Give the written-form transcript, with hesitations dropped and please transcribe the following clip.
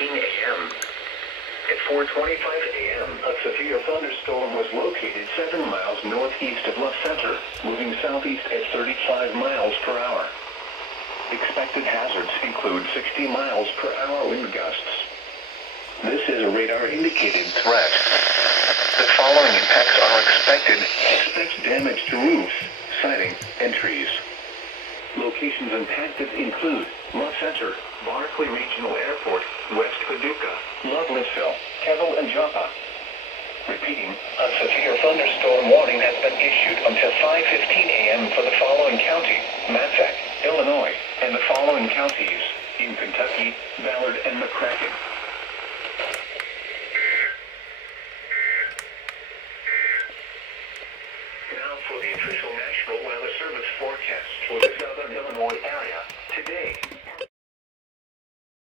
a.m. At 4:25 a.m., a severe thunderstorm was located 7 miles northeast of La Center, moving southeast at 35 miles per hour. Expected hazards include 60 miles per hour wind gusts. This is a radar-indicated threat. The following impacts are expected. Expect damage to roofs, siding, and trees. Locations impacted include La Center, Barclay Regional Airport, West Paducah, Lovelessville, Kevel, and Joppa. Repeating, a severe thunderstorm warning has been issued until 5:15 a.m. for the following counties: Massac, Illinois, and the following counties in Kentucky, Ballard, and McCracken. Now for the official National Weather Service forecast for the southern Illinois area. Today,